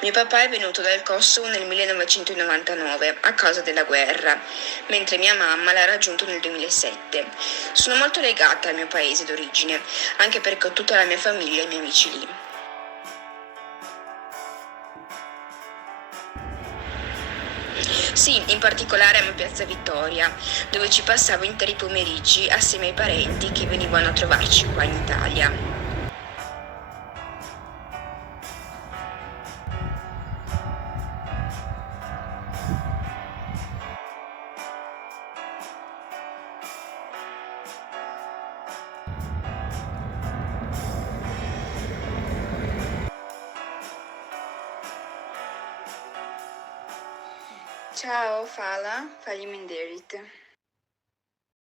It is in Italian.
Mio papà è venuto dal Kosovo nel 1999 a causa della guerra, mentre mia mamma l'ha raggiunto nel 2007. Sono molto legata al mio paese d'origine, anche perché ho tutta la mia famiglia e i miei amici lì. Sì, in particolare amo Piazza Vittoria, dove ci passavo interi pomeriggi assieme ai parenti che venivano a trovarci qua in Italia. Ciao Fala, faleminderit.